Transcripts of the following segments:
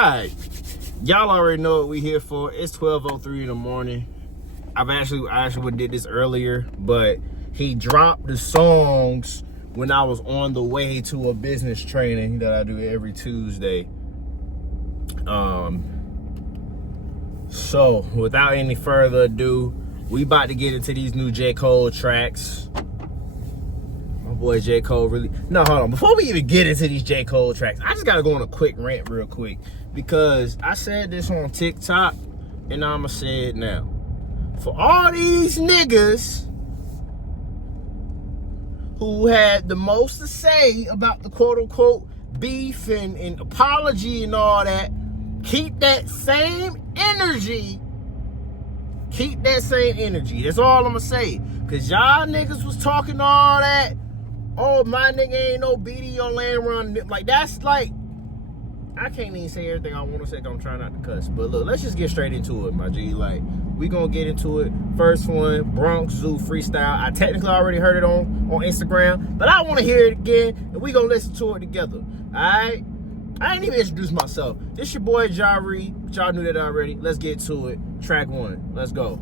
Alright, y'all already know what we here for. It's 12:03 in the morning. I actually did this earlier, but he dropped the songs when I was on the way to a business training that I do every Tuesday. So without any further ado, we about to get into these new J. Cole tracks. My boy J. Cole really... No, hold on. Before we even get into these J. Cole tracks, I just gotta go on a quick rant real quick. Because I said this on TikTok, and I'ma say it now. For all these niggas who had the most to say about the quote-unquote beef and apology and all that, keep that same energy. Keep that same energy. That's all I'ma say. Because y'all niggas was talking all that, oh, my nigga ain't no BD on land run. Like, that's like, I can't even say everything I want to say because I'm trying not to cuss. But look, let's just get straight into it, my G. Like, we gonna get into it. First one, Bronx Zoo freestyle. I technically already heard it on Instagram, but I want to hear it again, and we gonna listen to it together. All right? I ain't even introduced myself. This your boy Jari. Y'all knew that already. Let's get to it. Track one. Let's go.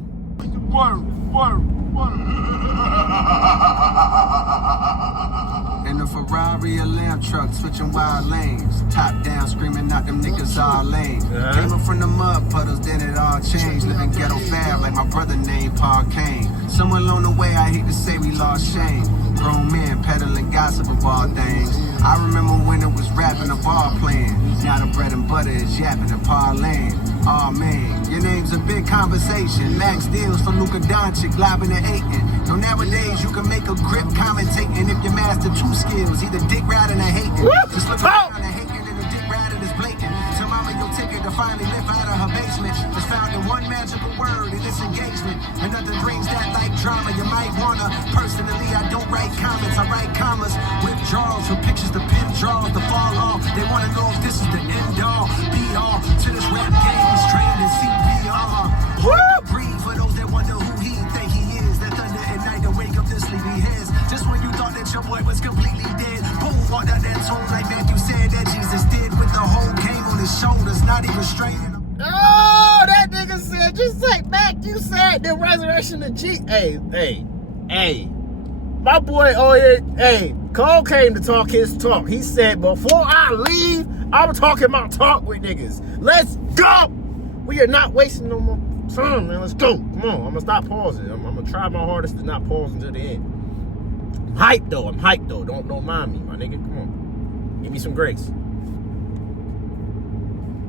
In the Ferrari, a lamb truck, switching wild lanes. Top down, screaming out them niggas all lame. Came up from the mud puddles, then it all changed. Living ghetto fab like my brother named Paul Kane. Somewhere along the way, I hate to say we lost shame. Grown men peddling gossip of all things. I remember when it was rapping, a ball playing. Now the bread and butter is yapping and parlaying. Oh man, your name's a big conversation. Max deals for Luka Doncic, lobbing and hating. No, nowadays you can make a grip commentating if you master two skills, either dick riding or hating. Just look around and hating and the dick riding is blatant. Tell mama your ticket to finally lift out of her basement was found in one magical word in this engagement. And nothing brings that like drama. You might wanna. Personally, I don't write comments, I write commas. Withdrawals from pictures to pin draws to fall off. They wanna know if this is the end all, be all to this rap game. He's trained in CPR. Breathe for those that wonder who he think he is. That thunder at night to wake up the sleepy heads. Just when you thought that your boy was completely dead, boom, walked out that tomb like Matthew said that Jesus did, with the whole game on his shoulders, not even straining him. Oh, that nigga said, just like back, you said the resurrection of Jesus. Hey. My boy, Cole came to talk his talk. He said, before I leave, I'm talking my talk with niggas. Let's go! We are not wasting no more time, man. Let's go. Come on, I'm gonna stop pausing. I'm gonna try my hardest to not pause until the end. I'm hyped though. Don't mind me, my nigga. Come on. Give me some grace.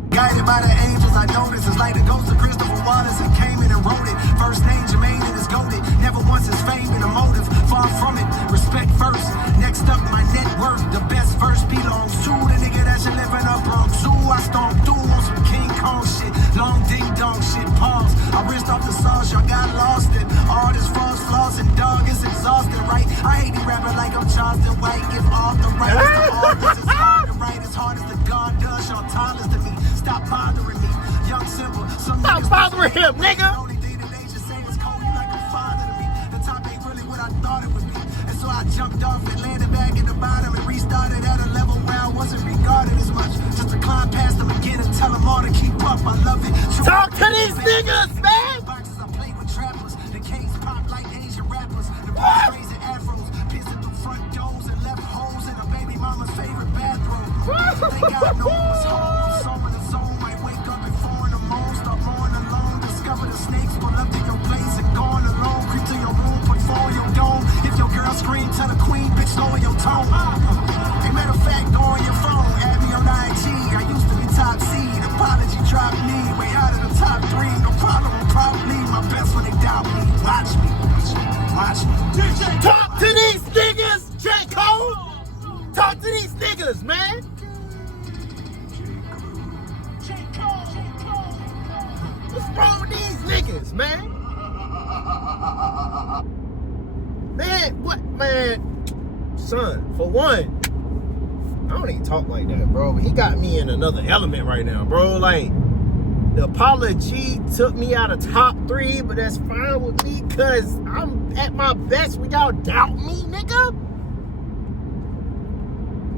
Guided by the angels, I noticed it's like the ghost of Christopher Wallace and came in and wrote it. First name Jermaine and it's goated. Never once his fame and a motive. Far from it, respect first. Next up, my net worth. The best verse belongs to the nigga that should live in a Bronx Zoo. I stomp through on some King Kong shit. Long ding dong shit, pause. I rinsed off the sauce, y'all got lost it. All this false floss and dog is exhausted, right? I hate the rapper like I'm Charleston White. Give all the right to all this is hard to write. As hard as the God does, y'all tallest to me. Stop bothering me, young simple. Stop bothering him, nigga. The only thing that they just say is Cole, you like a father to me. The top ain't really what I thought it would be. And so I jumped off and landed back at the bottom and restarted at a level where I wasn't regarded as much. Just to climb past them again and tell them all to keep up. I love it. Talk to these niggas, man. Boxes I play with trappers. The K's pop like Asian rappers. The boys raising afros, piercing through front doors and left holes in a baby mama's favorite bathroom. They got no one's home. Discover the snakes, pull up to your place and gone alone. Creep to your room, put for your dome. If your girl scream, tell the queen, bitch, lower your tone. Hey, matter of fact, go on your phone, add me on IG. I used to be top seed, apology dropped me. Way out of the top 3, no problem, probably my best when they doubt me. Watch me. Talk to these niggas, J. Cole. Talk to these niggas, man. What's wrong with these niggas, man? Man, son, for one, I don't even talk like that, bro. He got me in another element right now, bro. Like, the apology took me out of top 3, but that's fine with me, cause I'm at my best when y'all doubt me, nigga.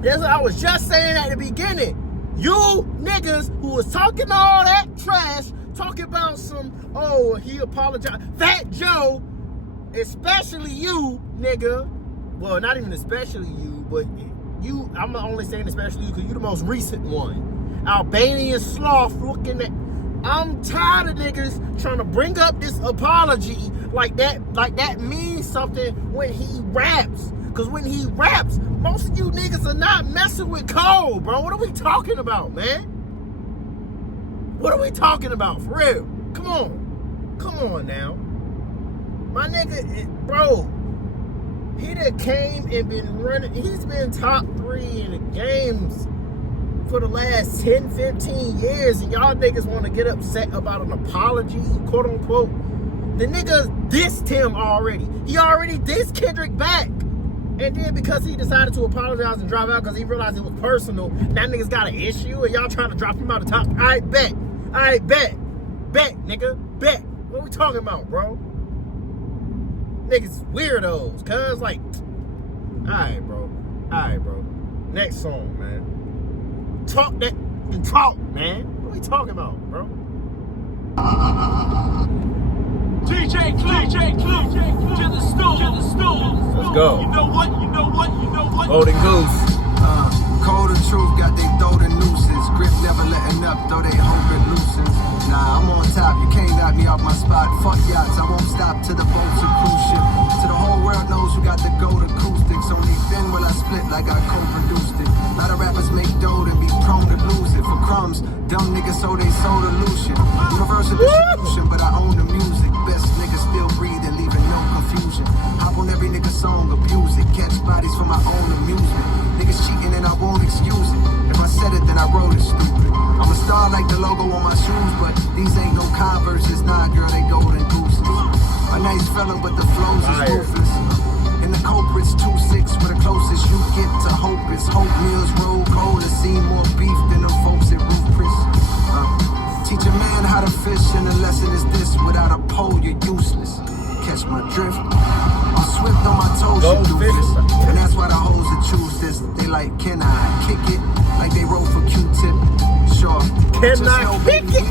That's what I was just saying at the beginning. You niggas who was talking all that trash, talking about some, oh, he apologized. Fat Joe, especially you, nigga. Well, not even especially you, but you, I'm only saying especially you because you're the most recent one. Albanian sloth looking at. I'm tired of niggas trying to bring up this apology like that means something when he raps. Because when he raps, most of you niggas are not messing with Cole, bro. What are we talking about, man? What are we talking about, for real? Come on now. My nigga, bro, he done came and been running. He's been top 3 in the games for the last 10, 15 years, and y'all niggas want to get upset about an apology, quote unquote. The nigga dissed him already. He already dissed Kendrick back. And then because he decided to apologize and drop out because he realized it was personal, that nigga's got an issue and y'all trying to drop him out of the top. I bet, nigga, bet. What we talking about, bro? Niggas weirdos, cuz, like, alright, bro. Next song, man. Talk, man. What are we talking about, bro? DJ Clue, to the stool. Let's go. You know what? Golden Goose. Cold and truth got they throw the nooses. Grip never letting up, though they hope it loosens. Nah, I'm on top, you can't knock me off my spot. Fuck yachts, I won't stop till the boat's a cruise ship. So the whole world knows who got the gold acoustics. Only then will I split like I co-produced it. A lot of rappers make dough and be prone to lose it. For crumbs, dumb niggas so they sold illusion. Universal distribution, but I own the music. Best niggas still breathing, leaving no confusion. Hop on every nigga song, abuse it. Catch bodies for my own amusement. Niggas cheating and I won't excuse it. If I said it, then I wrote it stupid. I'm a star like the logo on my shoes, but these ain't no Converses. Nah, girl, they golden gooses. A nice fella, but the flows is ruthless. And the culprits 2-6, where the closest you get to hope is hope meals roll cold to see more beef than them folks at Roof Chris. Teach a man how to fish, and the lesson is this: without a pole, you're useless. Catch my drift. I'm swift on my toes, you do this. And that's why the hoes that choose this, they like, can I kick it? Like they roll for Q-tip. Sure. Can I kick it?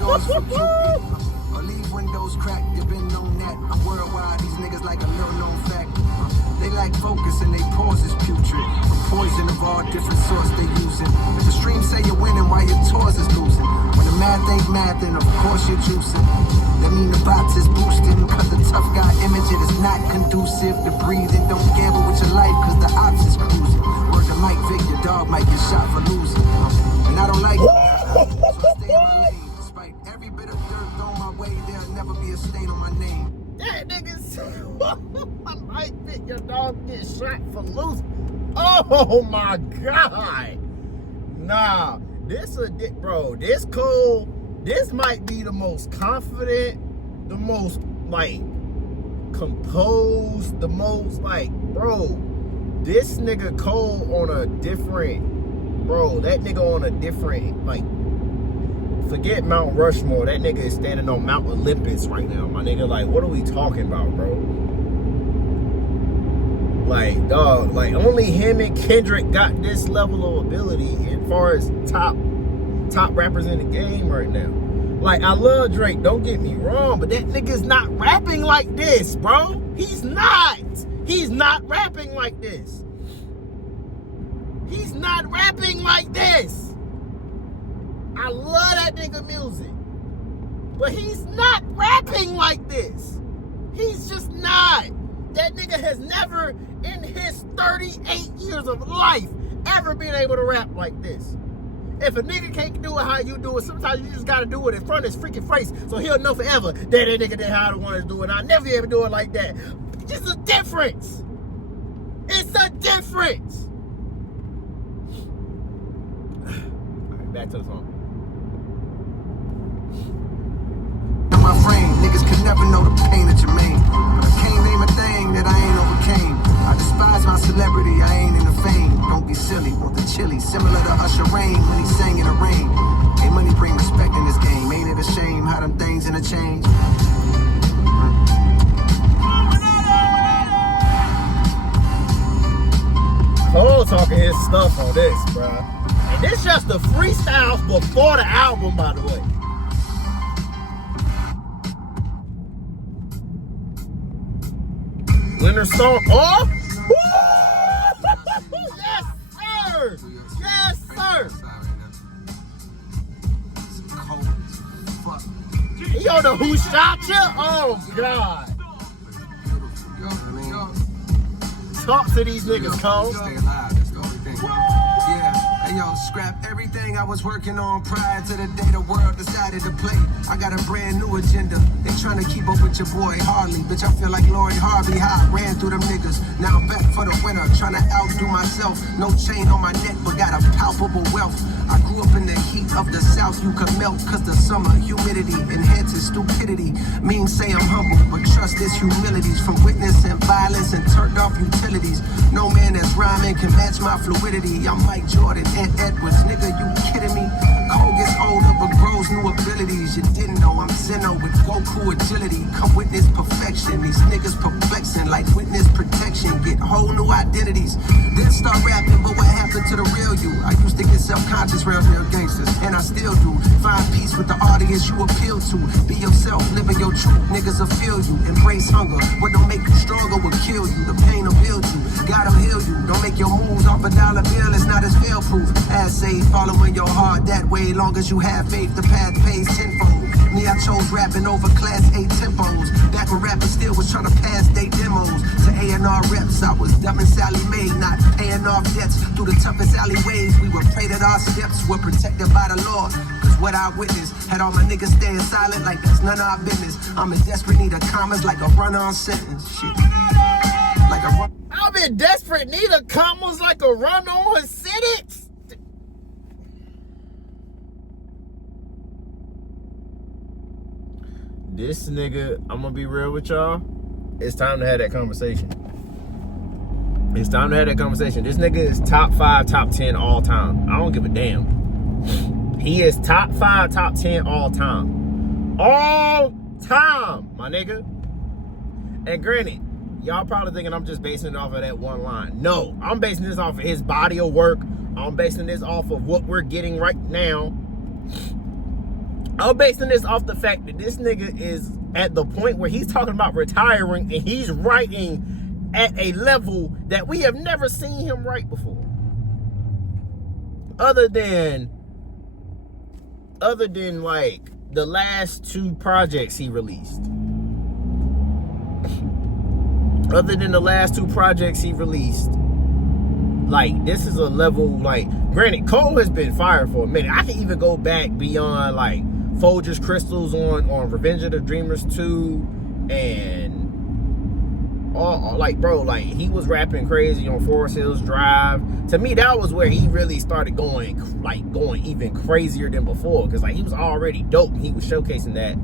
Or leave windows cracked, you been known that. I'm worldwide, these niggas like a little known fact. They lack focus and they pause is putrid. Poison of all different sorts they using. If the stream say you're winning while your tours is losing. When the math ain't math, then of course you're juicing. That mean the box is boosting, cause the tough guy image it is not conducive to breathing. Don't gamble with your life, cause the ops is cruising. Word to Mike Vick, your dog might get shot for losing. And I don't like it, so I stay in my lane. Despite every bit of dirt thrown my way, there'll never be a stain on my name. That nigga said, I might think your dog get shot for losing. Oh my God. Nah, this Cole, this might be the most confident, the most like composed, the most like, bro, this nigga Cole on a different, that nigga on a different, like, forget Mount Rushmore, that nigga is standing on Mount Olympus right now, my nigga. Like, what are we talking about, bro? Like, dog, like, only him and Kendrick got this level of ability as far as top rappers in the game right now. Like, I love Drake, don't get me wrong, but that nigga's not rapping like this, bro. He's not rapping like this. He's not rapping like this. I love that nigga music, but he's not rapping like this. He's just not. That nigga has never in his 38 years of life ever been able to rap like this. If a nigga can't do it how you do it, sometimes you just gotta do it in front of his freaking face so he'll know forever that nigga did how I want to do it. I'll never be able to do it like that. It's a difference. It's a difference. Alright, back to the song. My frame, niggas can never know the pain of Jermaine. I can't name a thing that I ain't overcame. I despise my celebrity, I ain't in the fame. Don't be silly, want the chili, similar to Usher Rain when he sang in the rain. Hey, money bring respect in this game. Ain't it a shame how them things interchange? Cole talking his stuff on this, bruh. And This just the freestyles before the album, by the way. Winter Storm. Oh! Woo! Yes, sir! Yes, sir! You don't know who shot you? Oh, God. Talk to these niggas, Cole. Stay alive, that's the only thing. Yeah, hey yo, scrap everything I was working on prior to the day the world decided to play. I got a brand new agenda. They trying to keep up with your boy Harley. Bitch, I feel like Lori Harvey, how I ran through them niggas. Now I'm back for the winter, trying to outdo myself. No chain on my neck, but got a palpable wealth. I grew up in the heat of the South, you could melt, cause the summer humidity enhances stupidity. Means say I'm humble, but trust this humility's from witnessing violence and turned off utilities. No man that's rhyming can match my fluidity. I'm Mike Jordan, Ed Edwards, nigga, you kidding me? Cole gets older, but grows new abilities. You didn't know I'm Zeno with Goku agility. Come witness perfection, these niggas perplexing like witness protection. Get whole new identities. Then start rapping, but what happened to the real you? I used to get self-conscious around real gangsters, and I still do. Find peace with the audience you appeal to. Be yourself, living your truth, niggas will feel you. Embrace hunger, what don't make you stronger will kill you. The pain will build you, God'll heal you. Don't make your moves off a dollar bill, it's not as fail-proof. As say, following your heart that way. Long as you have faith, the path pays tenfold. Me, I chose rapping over class A tempos. Back when rappers still was trying to pass they demos. To A&R reps, I was dumbing Sally Mae, not paying off debts through the toughest alleyways. We were prayed that our steps were protected by the Lord. Cause what I witnessed had all my niggas staying silent like that's none of our business. I'm in desperate need of commas like a run-on sentence. Shit. Like a run. I'm in desperate need of commas like a run-on sentence. This nigga, I'm gonna be real with y'all. It's time to have that conversation. It's time to have that conversation. This nigga is top 5, top 10 all time. I don't give a damn. He is top 5, top 10 all time. All time, my nigga. And granted, y'all probably thinking I'm just basing it off of that one line. No, I'm basing this off of his body of work. I'm basing this off of what we're getting right now. I'm basing this off the fact that this nigga is at the point where he's talking about retiring and he's writing at a level that we have never seen him write before. Other than like the last 2 projects he released. Other than the last 2 projects he released. Like, this is a level, like, granted, Cole has been fired for a minute. I can even go back beyond, like, Folgers Crystals on Revenge of the Dreamers 2, and all, like, bro, like, he was rapping crazy on Forest Hills Drive. To me, that was where he really started going even crazier than before, because, like, he was already dope and he was showcasing that.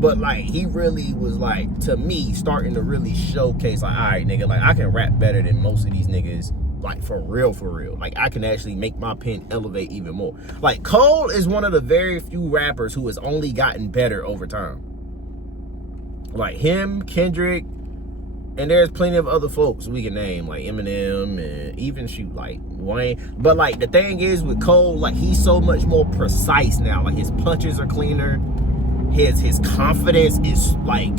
But, like, he really was, like, to me, starting to really showcase, like, all right, nigga, like, I can rap better than most of these niggas. Like, for real. Like, I can actually make my pen elevate even more. Like, Cole is one of the very few rappers who has only gotten better over time. Like, him, Kendrick, and there's plenty of other folks we can name, like Eminem, and even shoot, like, Wayne. But, like, the thing is with Cole, like, he's so much more precise now. Like, his punches are cleaner. His confidence is, like,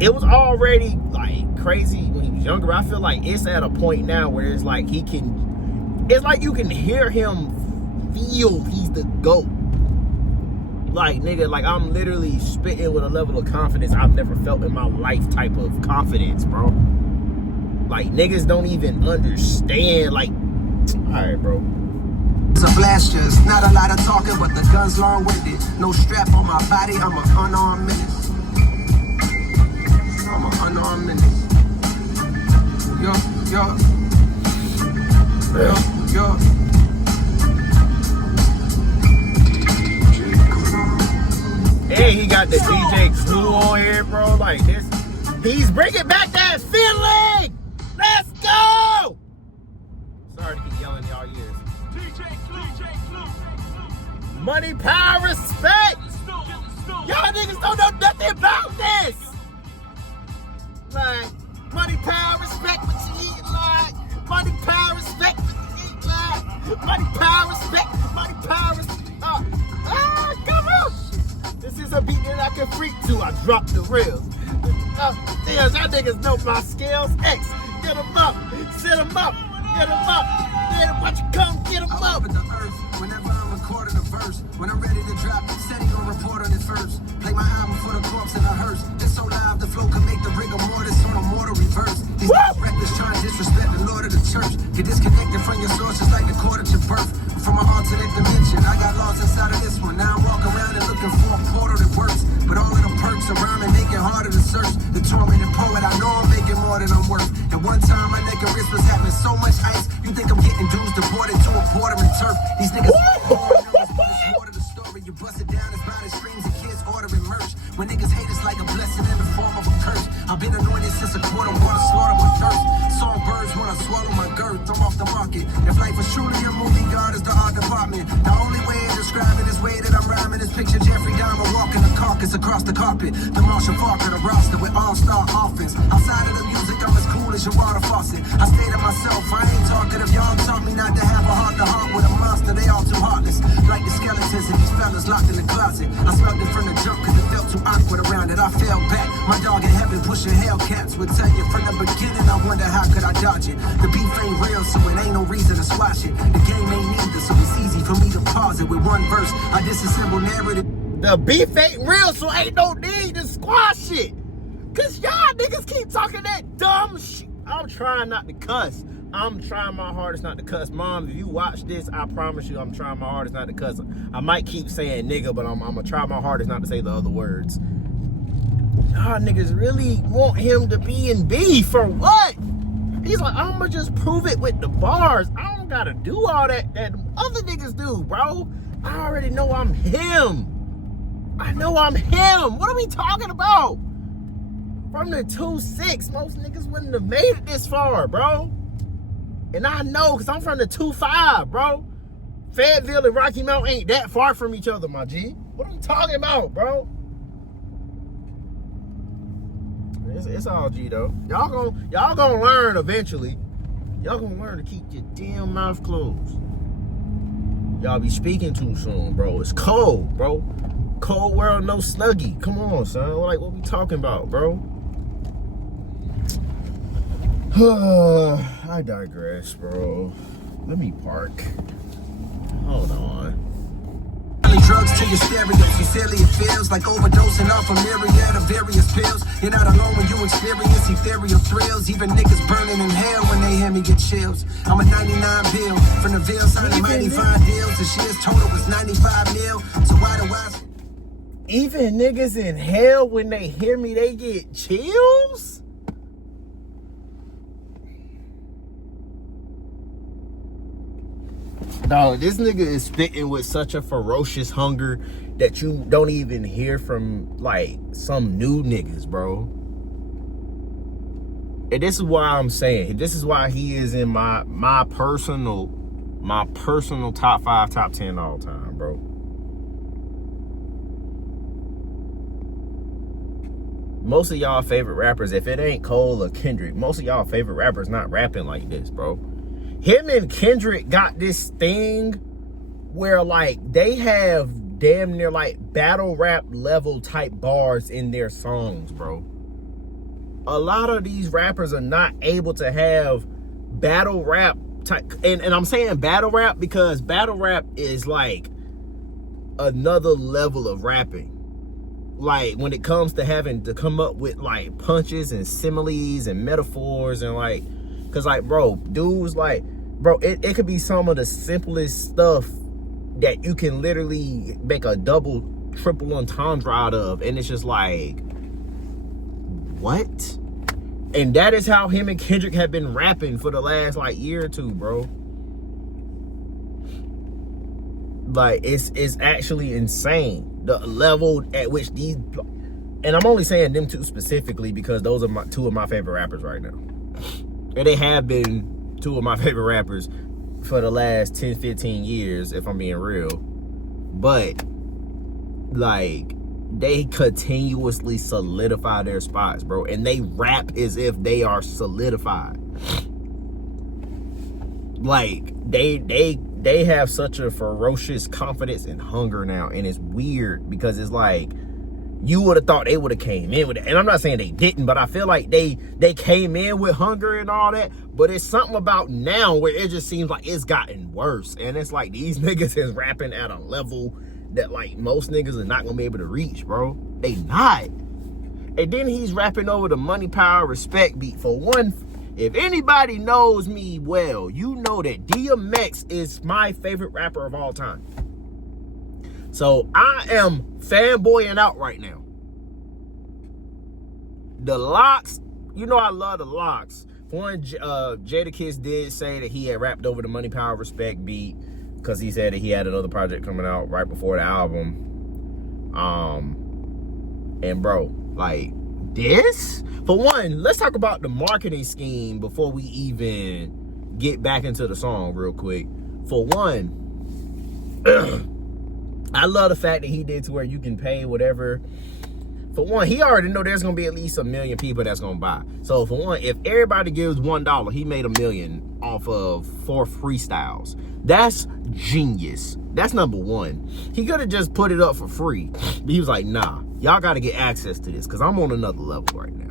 it was already, like, crazy when he was younger. But I feel like it's at a point now where it's like it's like you can hear him feel he's the GOAT. Like, nigga, like, I'm literally spitting with a level of confidence I've never felt in my life type of confidence, bro. Like, niggas don't even understand, like, all right, bro. It's a blasters, not a lot of talking, but the gun's long-winded. No strap on my body, I'm an unarmed menace. I'm an unarmed menace. Yo. Hey, he got the DJ Clue on here, bro. Like, this, he's bringing back that feeling. Let's go. Sorry to keep yelling in y'all ears. Money, power, respect. Y'all niggas don't know nothing about this. Like, money, power, respect what you eat like. Money, power, respect what you eat like. Money, power, respect. Money, power, respect. Come on. This is a beat that I can freak to. I drop the reels. Damn, y'all niggas know my skills. X, get them up. Set them up. Get them up. Get them, watch you come, get them up. The earth, whenever I'm recording a verse, when I'm ready to drop, said he gon' report on it first. Play my album for the corpse in a hearse. It's so live, the flow can make the rigor mortis on a mortar reverse. These reckless trying to disrespect the Lord of the church. Get disconnected from your sources like the court at your birth. From an alternate dimension, I got lost inside of this one. Now I'm walking around and looking for a portal that works. But all of the perks around me make it harder to search. The tormented poet, I know I'm making more than I'm worth. At one time, my neck and wrist was having so much ice. You think I'm getting dudes deported to a border and turf? These niggas more to the story. You bust it down as loud as screams and kids ordering merch. When niggas hate it's like a blessing in the form of a curse. I've been anointed since a quarter water slaughter my thirst. Songbirds wanna swallow my girth. I'm off the market. If life was truly a movie, God is the art department. The only way to describe it is way that I'm rhyming is picture Jeffrey Dahmer walking the carcass across the carpet. The Marshall Falk of the roster with all-star offense. Outside of the music, I'm as cool as your water faucet. I stay to myself, I ain't talking if y'all taught me not to have a heart-to-heart with a monster. They all too heartless, like the skeletons of these fellas locked in the closet. I smelled it from the jump cause it felt too awkward around it. I fell back, my dog in heaven pushing Hellcats would tell you from the beginning. I wonder how could I dodge it. The beef ain't real, so it ain't no reason to squash it. The game ain't neither, so it's easy for me to pause it with one verse. I disassemble narrative. The beef ain't real, so ain't no need to squash it. Cause y'all niggas keep talking that dumb shit. I'm trying not to cuss. I'm trying my hardest not to cuss. Mom, if you watch this, I promise you I'm trying my hardest not to cuss. I might keep saying nigga, but I'm gonna try my hardest not to say the other words. Y'all niggas really want him to be in beef for what? He's like, I'm gonna just prove it with the bars. I don't gotta do all that other niggas do, bro. I already know I'm him. I know I'm him. What are we talking about? From the 2-6, most niggas wouldn't have made it this far, bro. And I know, because I'm from the 2-5, bro. Fayetteville and Rocky Mount ain't that far from each other, my G. What are we talking about, bro? It's all G, though. Y'all gonna learn eventually. Y'all gonna learn to keep your damn mouth closed. Y'all be speaking too soon, bro. It's cold, bro. Cold world, no Snuggie. Come on, son. Like, what we talking about, bro? I digress, bro. Let me park. Hold on. Drugs to your stereo, sincerely it feels like overdosing off a myriad of various pills. You're not alone when you experience ethereal thrills. Even niggas burning in hell when they hear me get chills. I'm a 99 bill from the Ville signing mighty fine deals. This year's total was 95 mil. So why do I? Even niggas in hell when they hear me, they get chills? Dog, this nigga is spitting with such a ferocious hunger that you don't even hear from, like, some new niggas, bro. And this is why I'm saying, this is why he is in my personal top 5, top 10 all time, bro. Most of y'all favorite rappers, if it ain't Cole or Kendrick, most of y'all favorite rappers not rapping like this, bro. Him and Kendrick got this thing where, like, they have damn near, like, battle rap level type bars in their songs, bro. A lot of these rappers are not able to have battle rap type, and I'm saying battle rap because battle rap is, like, another level of rapping. Like, when it comes to having to come up with, like, punches and similes and metaphors and, like, because, like, bro, dudes, like, bro, it could be some of the simplest stuff that you can literally make a double, triple entendre out of. And it's just like, what? And that is how him and Kendrick have been rapping for the last, like, year or two, bro. Like, it's actually insane. The level at which these, and I'm only saying them two specifically because those are two of my favorite rappers right now. And they have been two of my favorite rappers for the last 10, 15 years, if I'm being real. But, like, they continuously solidify their spots, bro. And they rap as if they are solidified. Like, they they have such a ferocious confidence and hunger now, and it's weird because it's like you would have thought they would have came in with it, and I'm not saying they didn't, but I feel like they came in with hunger and all that. But it's something about now where it just seems like it's gotten worse, and it's like these niggas is rapping at a level that like most niggas are not gonna be able to reach, bro. They not. And then he's rapping over the Money, Power, Respect beat. For one, if anybody knows me well, you know that DMX is my favorite rapper of all time. So I am fanboying out right now. The Lox, you know I love the Lox. For one, Jadakiss did say that he had rapped over the Money, Power, Respect beat because he said that he had another project coming out right before the album. And bro, like this? For one, let's talk about the marketing scheme before we even get back into the song real quick. For one, I love the fact that he did to where you can pay whatever. For one, he already know there's gonna be at least 1 million people that's gonna buy. So for one, if everybody gives $1, he made $1 million off of 4 freestyles. That's genius. That's number one. He could have just put it up for free. But he was like, nah, y'all gotta get access to this because I'm on another level right now.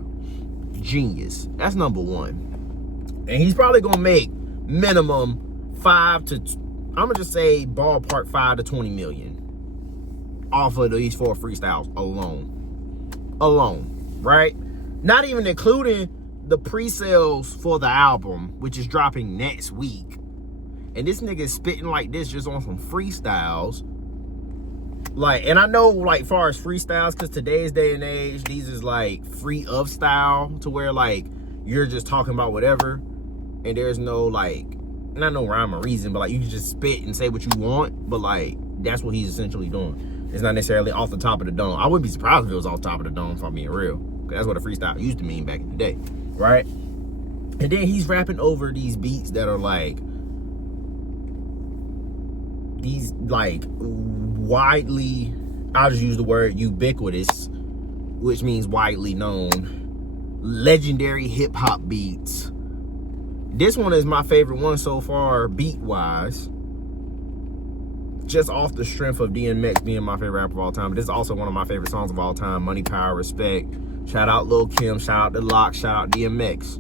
Genius. That's number one. And he's probably gonna make minimum 5 to, I'm gonna just say ballpark 5 to 20 million off of these 4 freestyles alone, right? Not even including the pre-sales for the album, which is dropping next week. And this nigga is spitting like this just on some freestyles. Like, and I know, like, far as freestyles, because today's day and age, these is like free of style to where like you're just talking about whatever, and there's no like, not no rhyme or reason, but like you can just spit and say what you want. But like that's what he's essentially doing. It's not necessarily off the top of the dome. I wouldn't be surprised if it was off the top of the dome, if I'm being real. Because that's what a freestyle used to mean back in the day, right? And then he's rapping over these beats that are like, these like widely, I'll just use the word ubiquitous, which means widely known, legendary hip hop beats. This one is my favorite one so far, beat wise, just off the strength of DMX being my favorite rapper of all time. But this is also one of my favorite songs of all time, Money, Power, Respect. Shout out Lil Kim, shout out the Lox, shout out DMX.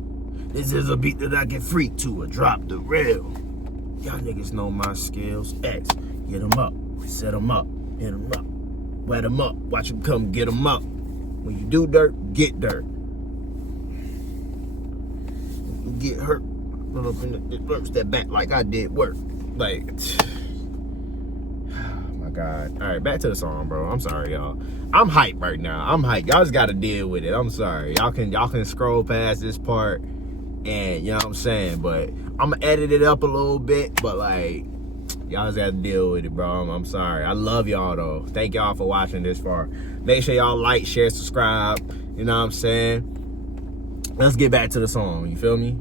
This is a beat that I can freak to or drop the rail. Y'all niggas know my skills. X, get them up, set them up, hit them up, wet them up, watch them come get them up. When you do dirt, get dirt. When you get hurt, run up in the work, step back like I did work. Like, oh my God. All right, back to the song, bro. I'm sorry, y'all. I'm hyped right now. I'm hyped. Y'all just gotta deal with it. I'm sorry. Y'all can scroll past this part, and you know what I'm saying, but I'm gonna edit it up a little bit, but like, y'all just gotta deal with it, bro. I'm sorry. I love y'all though. Thank y'all for watching this far. Make sure y'all like, share, subscribe. You know what I'm saying? Let's get back to the song. You feel me?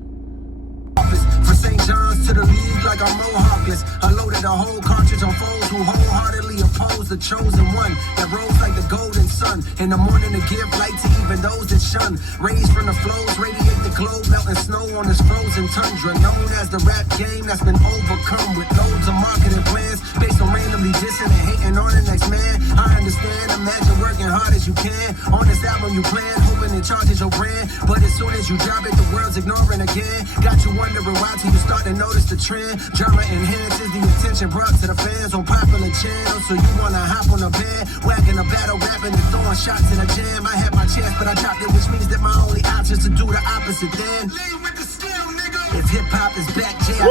For St. John's to the league like I'm Mohawkless. I loaded a whole cartridge on foes who wholeheartedly oppose the chosen one that rose like the golden sun. In the morning to give light to even those that shun. Raised from the flows, radiate the globe, melting snow on this frozen tundra. Known as the rap game that's been overcome with loads of marketing plans based on randomly dissing and hating on the next man. I understand, imagine working hard as you can. On this album you plan, hoping it charges your brand. But as soon as you drop it, the world's ignoring again. Got you wondering why till you start to notice the trend. Drama enhances the attention brought to the fans on popular channels. So you wanna hop on a band, wagging a battle, rapping and throwing shots in a jam. I had my chance, but I dropped it, which means that my only option is to do the opposite then. Lead with the skill, nigga. If hip hop is back, J.I.D.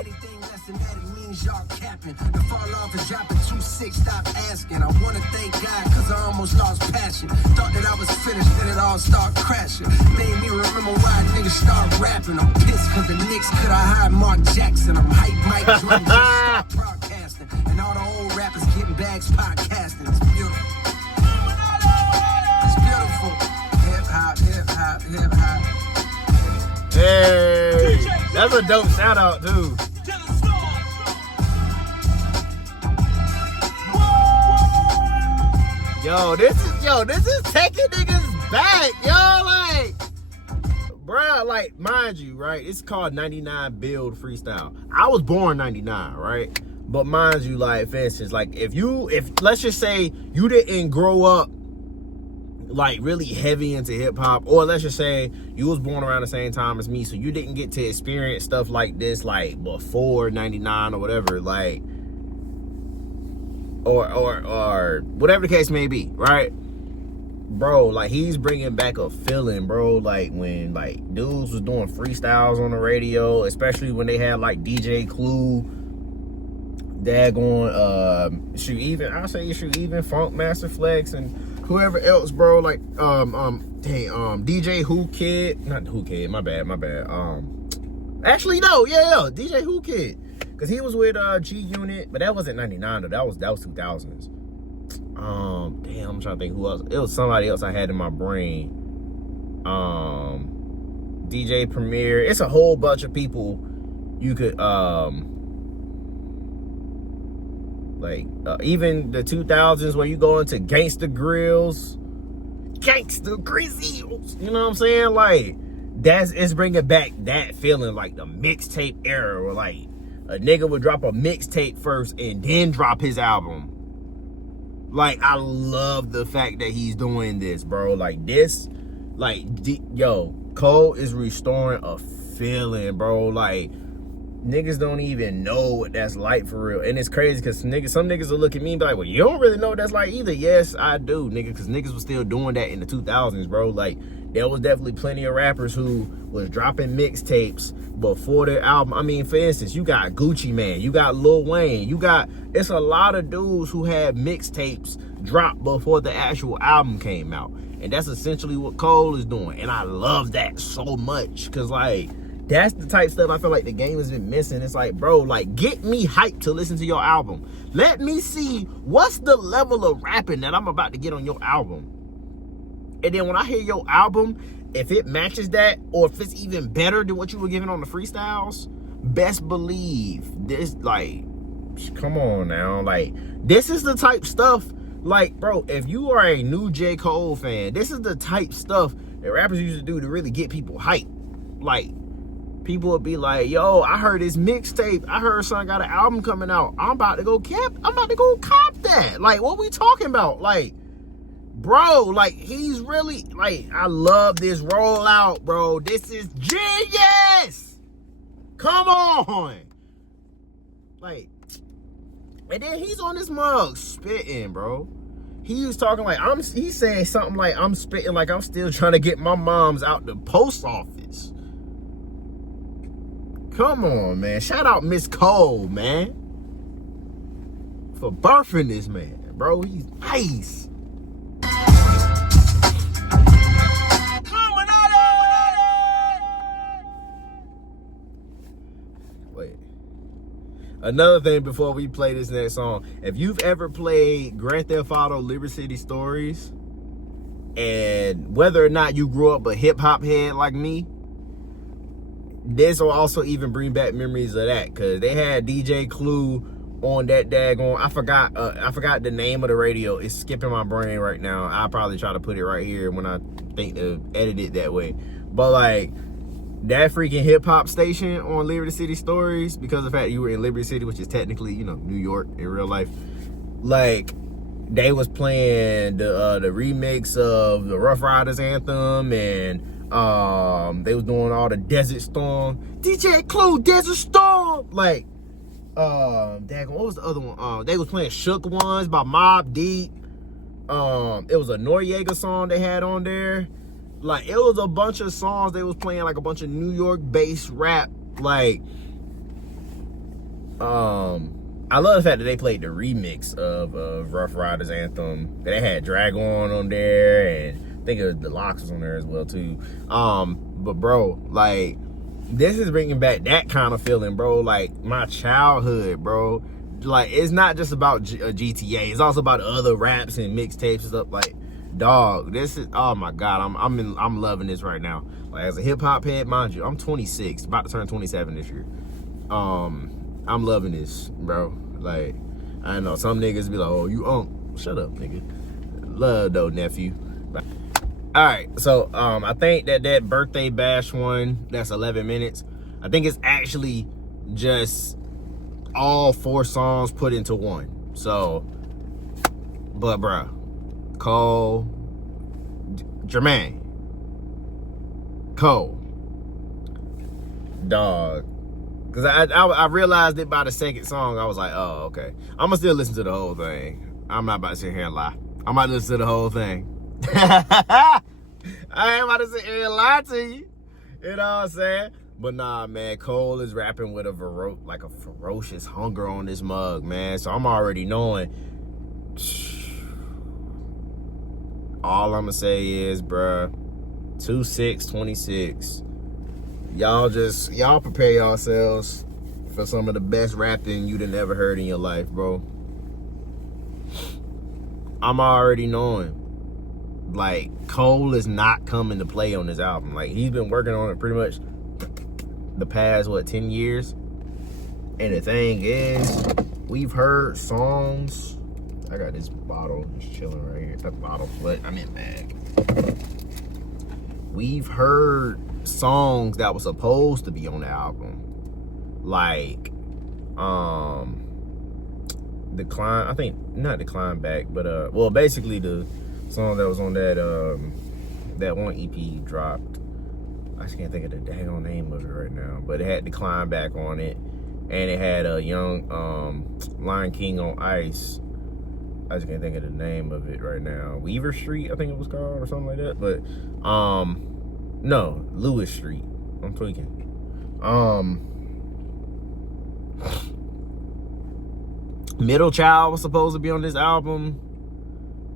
Anything less than that, it means y'all capping. The fall off is dropping 2-6, stop asking. I wanna thank God, cause I almost lost passion. Thought that I was finished, then it all start crashing. Made me remember why niggas start rapping. I'm pissed cause the Knicks could have hired Mark Jackson. I'm hype Mike Jordan, just start broadcasting. And all the old rappers getting bags podcasting. It's beautiful. It's beautiful. Hip hop, hip hop, hip hop. Hey, that's a dope shout out, dude. Yo, this is taking niggas back, yo. Like, bruh, like, mind you, right? It's called 99 Build Freestyle. I was born 99, right? But mind you, like, for instance, like, if let's just say you didn't grow up like really heavy into hip hop, or let's just say you was born around the same time as me, so you didn't get to experience stuff like this like before 99 or whatever, like, or whatever the case may be, right? Bro, like, he's bringing back a feeling, bro, like when like dudes was doing freestyles on the radio, especially when they had like DJ Clue, daggone I'll say even Funk Master Flex and whoever else, bro, like DJ Who Kid, not Who Kid, my bad. Actually no, yeah, DJ Who Kid, because he was with G Unit, but that wasn't 99 though, that was 2000s. Damn, I'm trying to think who else. It was somebody else I had in my brain. DJ Premier. It's a whole bunch of people you could even the 2000s where you go into Gangsta Grills, Gangsta Grizzles, you know what I'm saying? Like, it's bringing back that feeling, like the mixtape era, where like a nigga would drop a mixtape first and then drop his album. Like, I love the fact that he's doing this, bro. Like, this, like, Cole is restoring a feeling, bro. Like, niggas don't even know what that's like for real. And it's crazy because some niggas will look at me and be like, well, you don't really know what that's like either. Yes, I do, nigga, because niggas was still doing that in the 2000s, bro. Like, there was definitely plenty of rappers who was dropping mixtapes before their album. I mean, for instance, you got Gucci Mane, you got Lil Wayne, it's a lot of dudes who had mixtapes drop before the actual album came out. And that's essentially what Cole is doing. And I love that so much, because, like, that's the type of stuff I feel like the game has been missing. It's like, bro, like, get me hyped to listen to your album. Let me see what's the level of rapping that I'm about to get on your album. And then when I hear your album, if it matches that, or if it's even better than what you were giving on the freestyles, best believe this, like, come on now. Like, this is the type stuff, like, bro, if you are a new J. Cole fan, this is the type stuff that rappers used to do to really get people hyped. Like, people would be like, yo, I heard his mixtape. I heard son got an album coming out. I'm about to go cop that. Like, what we talking about? Like, bro, like, he's really, like, I love this rollout, bro. This is genius. Come on. Like, and then he's on this mug spitting, bro. He was talking like, he's saying something like, I'm spitting like I'm still trying to get my mom's out the post office. Come on, man. Shout out Miss Cole, man, for birthing this man, bro. He's nice. Wait. Another thing before we play this next song, if you've ever played Grand Theft Auto Liberty City Stories, and whether or not you grew up a hip-hop head like me, this will also even bring back memories of that, because they had DJ Clue on that daggone, I forgot the name of the radio. It's skipping my brain right now. I'll probably try to put it right here when I think to edit it that way. But, like, that freaking hip-hop station on Liberty City Stories, because of the fact you were in Liberty City, which is technically, you know, New York in real life, like, they was playing the remix of the Rough Riders anthem, and they was doing all the Desert Storm, DJ Clue, Desert Storm, like, what was the other one? They was playing Shook Ones by Mobb Deep. It was a Noriega song they had on there. Like, it was a bunch of songs they was playing, like a bunch of New York based rap. Like, I love the fact that they played the remix of Rough Riders anthem. They had Dragon on there, and I think it was the Locks was on there as well too. But bro, like, this is bringing back that kind of feeling, bro. Like, my childhood, bro. Like, it's not just about GTA. It's also about other raps and mixtapes and stuff. Like, dog, this is, oh my god, I'm loving this right now. Like, as a hip hop head, mind you, I'm 26, about to turn 27 this year. I'm loving this, bro. Like, I know some niggas be like, oh, you shut up, nigga. Love though, nephew. All right, so I think that birthday bash one, that's 11 minutes. I think it's actually just all 4 songs put into one. So, but bruh, Cole, Jermaine, Cole, dog. Cause I realized it by the second song. I was like, oh, okay. I'm gonna still listen to the whole thing. I'm not about to sit here and lie. I'm about to listen to the whole thing. I ain't about to sit here and lie to you. You know what I'm saying? But nah, man, Cole is rapping with a ferocious hunger on this mug, man. So I'm already knowing. All I'm gonna say is, bruh, 2-6-26. Y'all prepare yourselves for some of the best rapping you'd have ever heard in your life, bro. I'm already knowing. Like, Cole is not coming to play on this album. Like, he's been working on it pretty much the past, 10 years? And the thing is, we've heard songs. I got this bottle just chilling right here. That bottle, but I'm in bag. We've heard songs that were supposed to be on the album. Like, Decline, I think, not Decline Back, but, well, basically the song that was on that one EP dropped. I just can't think of the dang name of it right now, but it had Decline Back on it, and it had a young Lion King on Ice. I just can't think of the name of it right now. Weaver Street, I think it was called, or something like that. But no, Lewis Street. I'm tweaking. Middle Child was supposed to be on this album.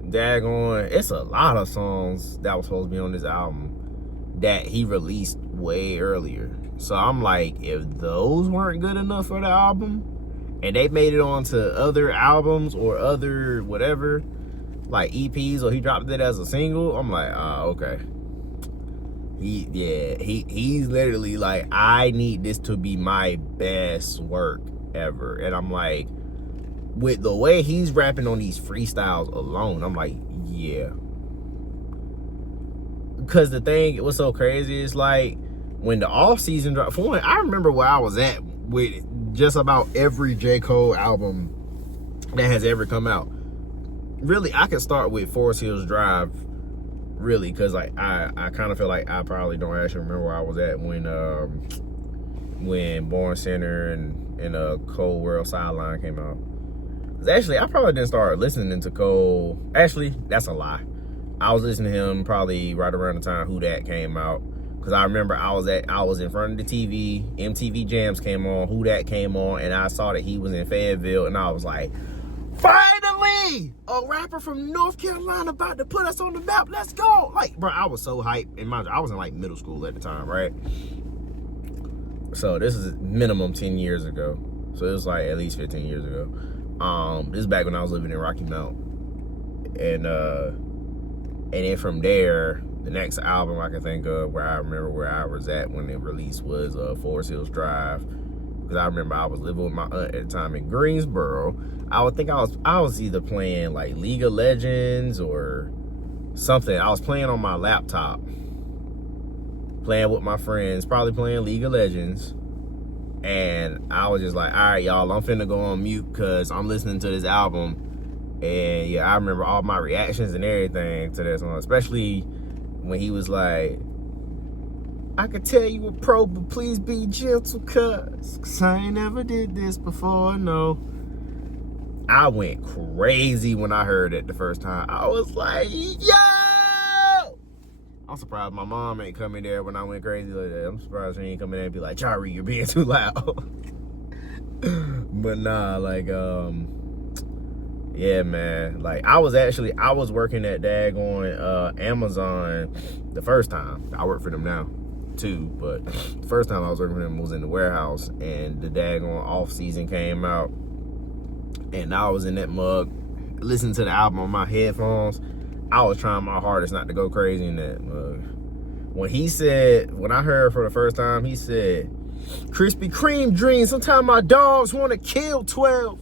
Daggone, it's a lot of songs that was supposed to be on this album that he released way earlier. So I'm like, if those weren't good enough for the album, and they made it onto other albums or other whatever, like EPs, or he dropped it as a single, I'm like, okay. He's literally like, I need this to be my best work ever. And I'm like, with the way he's rapping on these freestyles alone, I'm like, yeah. Because the thing, what's so crazy is, like, when the off season dropped, for one, I remember where I was at with just about every J. Cole album that has ever come out. Really, I could start with Forest Hills Drive, really, because like I kind of feel like I probably don't actually remember where I was at when Born Center and Cold World Sideline came out. Actually, I probably didn't start listening to Cole. Actually, that's a lie. I was listening to him probably right around the time Who Dat came out. Because I remember I was in front of the TV, MTV Jams came on, Who Dat came on, and I saw that he was in Fayetteville, and I was like, finally! A rapper from North Carolina about to put us on the map, let's go! Like, bro, I was so hyped. And I was in like middle school at the time, right? So this is minimum 10 years ago. So it was like at least 15 years ago. This is back when I was living in Rocky Mount. And then from there, the next album I can think of where I remember where I was at when it released was Forest Hills Drive. Because I remember I was living with my aunt at the time in Greensboro. I was either playing like League of Legends or something. I was playing on my laptop. Playing with my friends, probably playing League of Legends. And I was just like, all right, y'all, I'm finna go on mute because I'm listening to this album. And yeah, I remember all my reactions and everything to this one, especially when he was like, I could tell you a pro, but please be gentle, cause I ain't never did this before, no. I went crazy when I heard it the first time. I was like, yo! I'm surprised my mom ain't coming there when I went crazy like that. I'm surprised she ain't coming there and be like, Jari, you're being too loud. But nah, like, yeah, man. Like, I was working at daggone Amazon the first time. I work for them now, too. But the first time I was working for them was in the warehouse. And the daggone off season came out. And I was in that mug, listening to the album on my headphones. I was trying my hardest not to go crazy in that mug. When I heard for the first time, he said, Krispy Kreme dreams, sometimes my dogs want to kill 12.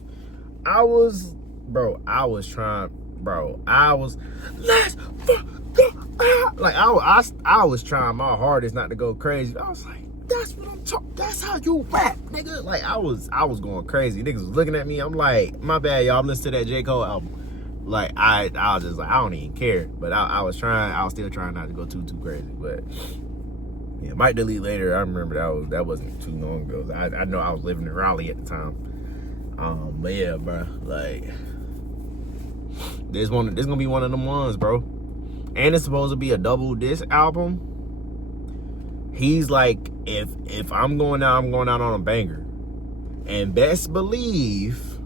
let's fuck like I was trying my hardest not to go crazy. I was like, that's what I'm talking. That's how you rap, nigga. Like I was going crazy. Niggas was looking at me. I'm like, my bad, y'all. I'm listening to that J. Cole album. Like I was just like, I don't even care. But I was still trying not to go too crazy. But yeah, might delete later. I remember that wasn't too long ago. I know I was living in Raleigh at the time. But yeah, bro, like this gonna be one of them ones, bro. And it's supposed to be a double disc album. He's like, if I'm going out, I'm going out on a banger. And best believe,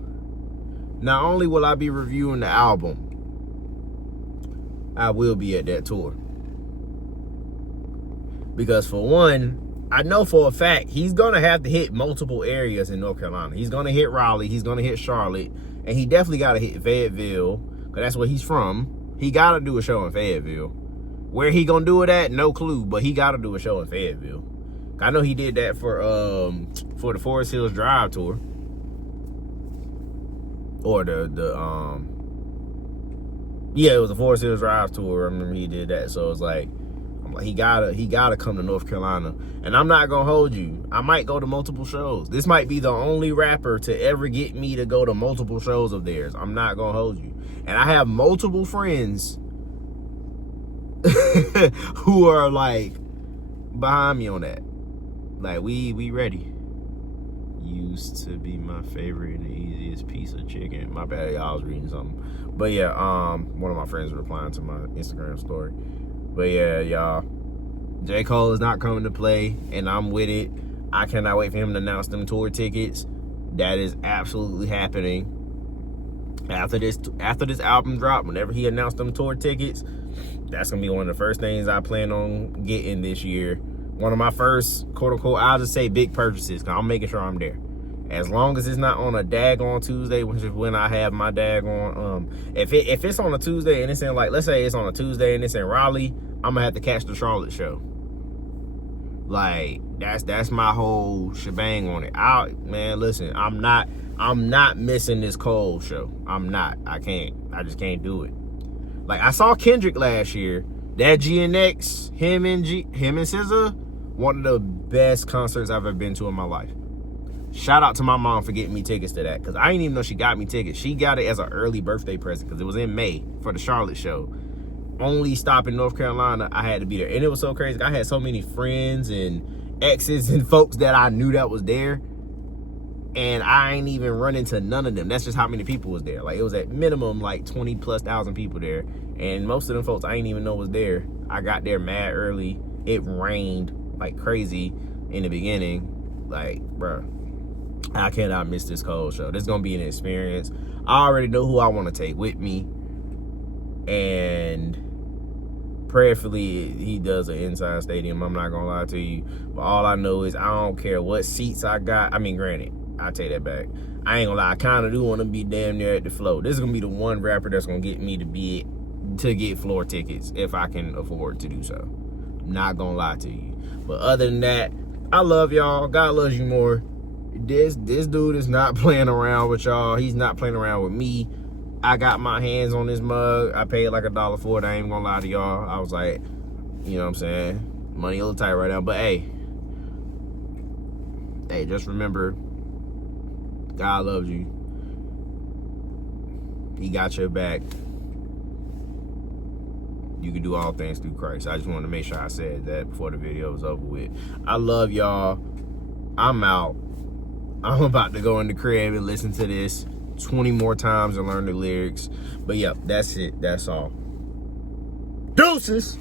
not only will I be reviewing the album, I will be at that tour. Because for one, I know for a fact he's gonna have to hit multiple areas in North Carolina. He's gonna hit Raleigh, he's gonna hit Charlotte, and he definitely gotta hit Fayetteville, because that's where he's from. He gotta do a show in Fayetteville. Where he gonna do it at? No clue, but he gotta do a show in Fayetteville. I know he did that for the Forest Hills Drive tour. Or yeah, it was the Forest Hills Drive tour. I remember he did that. So it's like, I'm like, he gotta come to North Carolina. And I'm not gonna hold you. I might go to multiple shows. This might be the only rapper to ever get me to go to multiple shows of theirs. I'm not gonna hold you. And I have multiple friends who are like behind me on that. Like we ready. Used to be my favorite and the easiest piece of chicken. My bad, I was reading something. But yeah, one of my friends replying to my Instagram story. But yeah, y'all, J. Cole is not coming to play, and I'm with it. I cannot wait for him to announce them tour tickets. That is absolutely happening. After this album drop, whenever he announced them tour tickets, that's gonna be one of the first things I plan on getting this year. One of my first, quote unquote, I'll just say big purchases, because I'm making sure I'm there. As long as it's not on a daggone Tuesday, which is when I have my daggone, if it's on a Tuesday and it's in, like, let's say it's on a Tuesday and it's in Raleigh, I'm gonna have to catch the Charlotte show. Like, that's my whole shebang on it. Man, listen, I'm not missing this Cole show. I'm not. I just can't do it. Like, I saw Kendrick last year. That GNX, him and SZA, one of the best concerts I've ever been to in my life. Shout out to my mom for getting me tickets to that, because I didn't even know she got me tickets. She got it as an early birthday present, because it was in May for the Charlotte show. Only stop in North Carolina, I had to be there. And it was so crazy. I had so many friends and exes and folks that I knew that was there, and I ain't even run into none of them. That's just how many people was there. Like, it was at minimum like 20,000+ people there, and most of them folks I didn't even know was there. I got there mad early. It rained like crazy in the beginning. Like, bruh, I cannot miss this Cole show. This is gonna be an experience. I already know who I want to take with me, and prayerfully he does an inside stadium. I'm not gonna lie to you, but all I know is I don't care what seats I got. I mean, granted, I take that back. I ain't gonna lie, I kind of do want to be damn near at the flow. This is gonna be the one rapper that's gonna get me to get floor tickets if I can afford to do so. Not gonna lie to you. But other than that, I love y'all. God loves you more. This dude is not playing around with y'all. He's not playing around with me. I got my hands on this mug. I paid like $1 for it. I ain't gonna lie to y'all. I was like, you know what I'm saying? Money a little tight right now. But hey, just remember, God loves you. He got your back. You can do all things through Christ. I just wanted to make sure I said that before the video was over with. I love y'all. I'm out. I'm about to go in the crib and listen to this 20 more times and learn the lyrics. But yeah, that's it. That's all. Deuces.